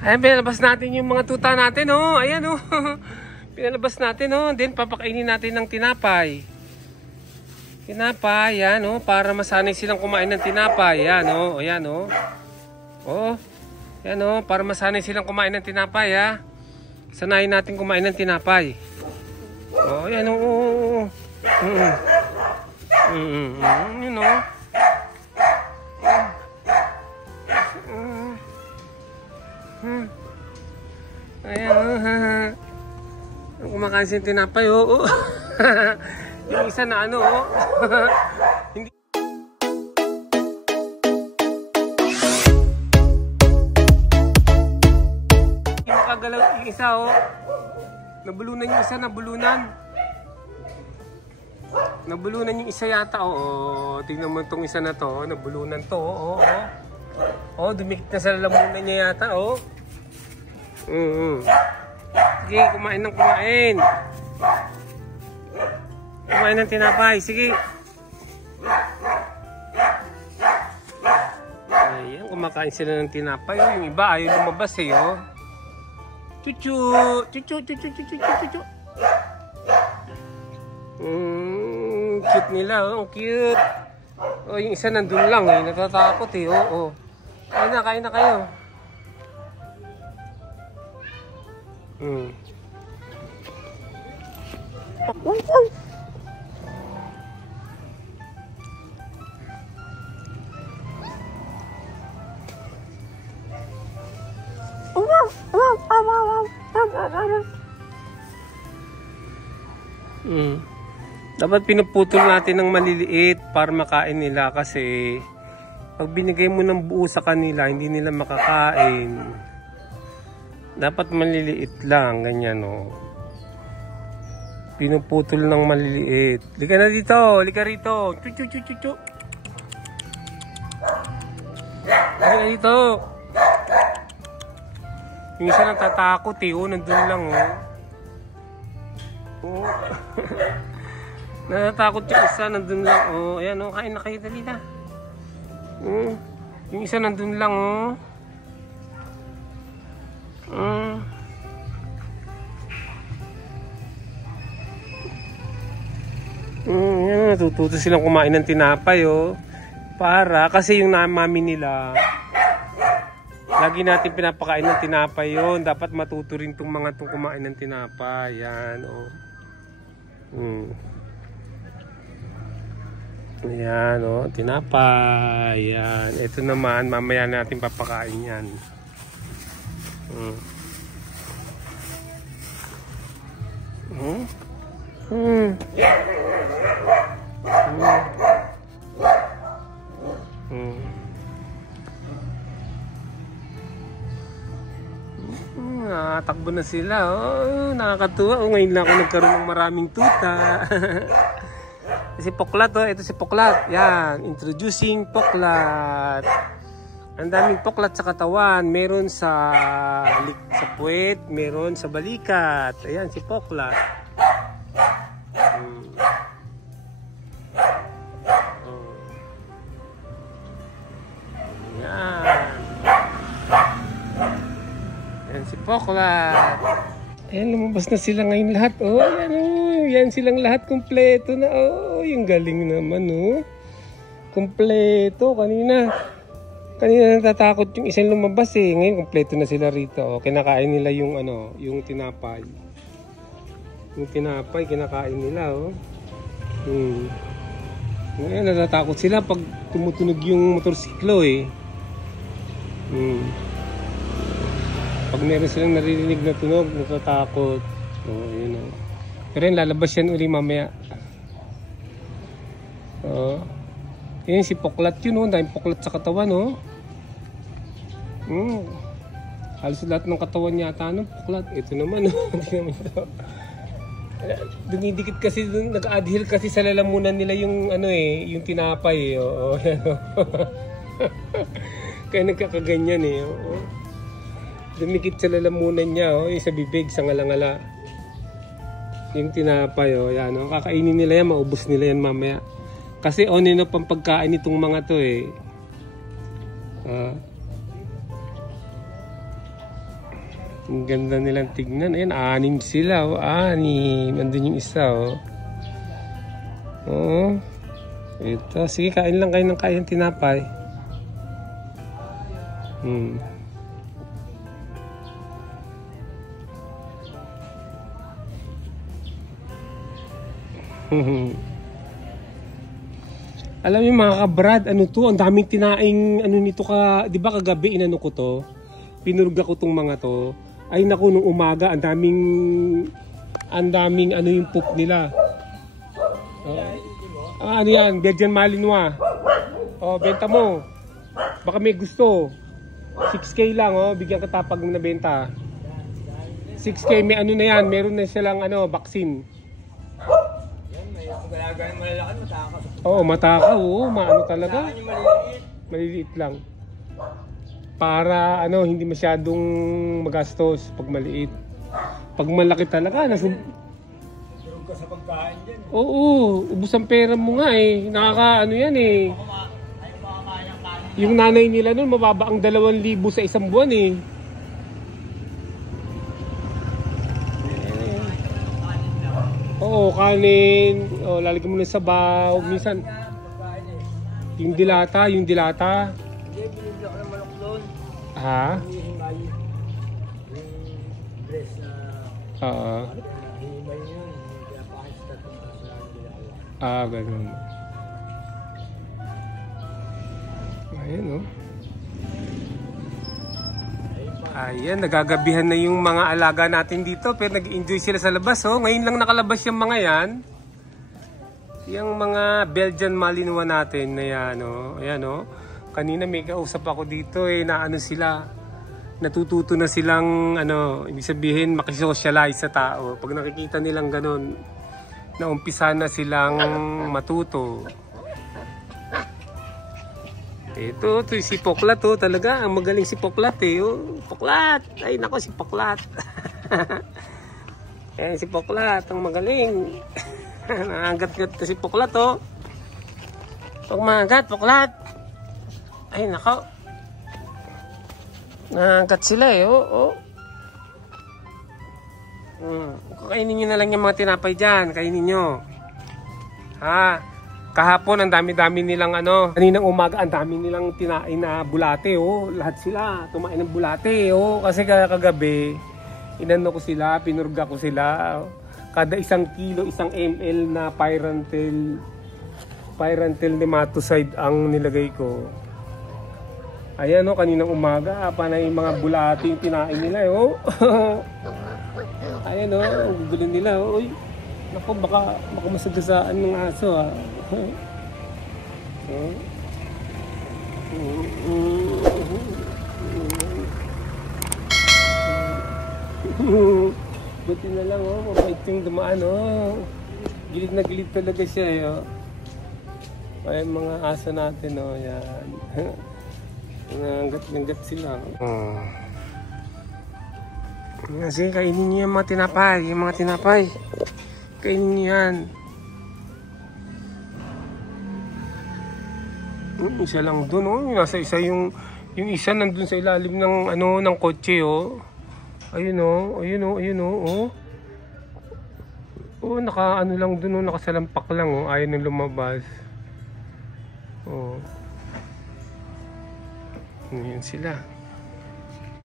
Ayan, pinalabas natin yung mga tuta natin, oh. Ayan, oh. Pinalabas natin, oh. Then, papakainin natin ng tinapay. Tinapay, yan, oh. Para masanay silang kumain ng tinapay. Yan, oh. Ayan, oh. Oh. Yan, oh. Para masanay silang kumain ng tinapay, ha. Sanayin natin kumain ng tinapay. Oh, yan, oh. Yun, oh. Ayan, kumakain siya tinapay, oh. Yung isa na ano, oh. Hindi makagalaw yung isa, oh. Nabulunan yung isa, nabulunan. Nabulunan yung isa yata, oh. Tingnan mo itong isa na to, nabulunan to, oh. Oh, dumikit na sa lalamunan niya yata, oh. Sige, kumain ng kumain. Kumain ng tinapay, sige. Ayan, kumakain sila ng tinapay. Oh, yung iba ayaw lumabas eh, oh. Chuchu, chuchu, chuchu, chuchu, chuchu. Cute nila, oh, cute. Oh, yung isa nandun lang eh, natatakot eh, oh. Kain na kayo. Dapat pinuputol natin ng maliliit para makain nila kasi pag binigay mo ng buo sa kanila, hindi nila makakain. Dapat maliliit lang, ganyan, oh. Pinuputol ng maliliit. Lika na dito, lika rito. Chuchu, chuchu, chuchu. Lika dito. Yung isa natatakot eh, oh, nandun lang, oh. Oh. Natatakot yung isa, nandun lang, oh. Ayan, oh, kain na kayo, dali na. Yung isa nandun lang, oh. Natututo silang kumain ng tinapay, oh. Kasi yung mami nila, lagi natin pinapakain ng tinapay yun. Dapat matuto rin itong mga itong kumain ng tinapay. Yan, oh. Ayan, oh, tinapay. Yan. Ito naman, mamaya natin papakain yan. Takbo na sila, oh. Nakakatuwa, oh. Ngayon lang ako nagkaroon ng maraming tuta. Si Poklat, oh. Ito si Poklat. Yan, introducing Poklat. Ang daming poklat sa katawan. Meron sa puwet, meron sa balikat. Ayan, si Poklat. Ayan si Poklat. Ayan, lumabas na sila ngayon lahat. Oh, ayan, oh. Yan silang lahat kompleto na. Oh, yung galing naman, oh. Kompleto. Kanina natatakot yung isang lumabas eh. Ngayon kompleto na sila rito. Oh, kinakain nila yung yung tinapay. Yung tinapay kinakain nila, oh. Ngayon natatakot sila pag tumutunog yung motorsiklo eh. Pag meron silang naririnig na tunog, natatakot. Oh, yun, oh. Pero yun, lalabas yan uli mamaya. Oh. Yun, si Poklat yun, oh. Dahil Poklat sa katawan, oh. Halos lahat ng katawan niya ata, no? Poklat. Ito naman, oh. Hindi naman ito. Dumidikit kasi, nag-adhere kasi sa lalamunan nila yung, yung tinapay, eh. Oh, yan, oh. Kaya nagkakaganyan, eh. Oh. Dumikit sa lalamunan niya, oh, sa bibig, sa ngalangala. Yung tinapay, oh, yan, oh. Kakainin nila yan, maubos nila yan mamaya. Kasi on and off ang pagkain itong mga to, eh. Ang ganda nilang tignan. Ayan, 6 sila. Oh. 6. Nandun yung isa. Oh. Oo. Ito. Sige, kain lang kayo ng kayang tinapay. Alam niyo mga kabrad, ano to? Ang daming tinaing ano nito ka, 'di ba kagabi inano ko to? Pinurga ko tong mga to. Ay naku, nung umaga ang daming ano yung poop nila. Ano yan? Belgian Malinois. Oh, benta mo. Baka may gusto. 6K lang, oh. Bigyan ka tapag na nabenta. 6K, may ano na yan. Meron na silang ano, vaccine. Yan, may galagaan malalaki, matakaw. Oo, matakaw. Oo, maano talaga. Maliliit lang. Para ano, hindi masyadong magastos pag maliit. Pag malaki talaga, Durog ka sa pagkain dyan. oo, ubos ang pera mo nga eh. Nakaka ano yan eh. Yung nanay nila nun, mababa ang 2,000 sa isang buwan eh. Oo, kanin. O, lalagyan mo ng sabaw. Minsan, yung dilata. Hindi, binibili ako ng manok doon. Ha? Hihimay. Yung breast na Oo. hihimay yun. Kaya pakit sa tatlong kaso na ginagawa. Ganun. Ayan, oh. Ayan, nagagabihan na yung mga alaga natin dito. Pero nag-enjoy sila sa labas, oh. Ngayon lang nakalabas yung mga yan. Yung mga Belgian Malinois natin na yan, oh. Ayan, oh. Kanina may kausap ako dito, eh, na ano sila. Natututo na silang, ano, ibig sabihin, makisocialize sa tao. Pag nakikita nilang ganun, naumpisa na silang matuto. Ito si Poklat, oh, talaga. Ang magaling si Poklat, eh. Oh. Poklat! Ay, nako, si Poklat. Ayan, si Poklat, ang magaling. Nangagat-gat na si Poklat, oh. Pag mangagat, Poklat. Ay, nako. Nangagat sila, eh, oh. Kainin nyo na lang yung mga tinapay dyan. Kainin nyo. Ha? Kahapon, ang dami-dami nilang ano. Kaninang umaga, ang dami nilang tinain na bulate, oh. Lahat sila, tumain ng bulate, oh. Kasi kagabi, inano ko sila, pinurga ko sila. Kada 1 kilo, 1 ml na pyrantel nematocide ang nilagay ko. Ayan, oh, kaninang umaga, panay mga bulate yung tinain nila, oh. Ayan, oh, gugulo nila, oh. Uy, naku, baka masagasaan ng aso, ah. Buti na lang, oh, mabait yung dumaan, oh. Gilid na gilid talaga siya, eh, oh. Ay, mga aso natin, oh, yan. Nangat-nangat sila, oh. Kasi kainin niyo yung mga tinapay, kainin niyo yan. Isa lang dun, oh. Nasa isa yung isa nandun sa ilalim ng ano ng kotse, oh. Ayun, oh. Oh. Oh, naka ano lang dun, oh, nakasalampak lang, oh. Ayaw nang lumabas. Oh. Ayan sila.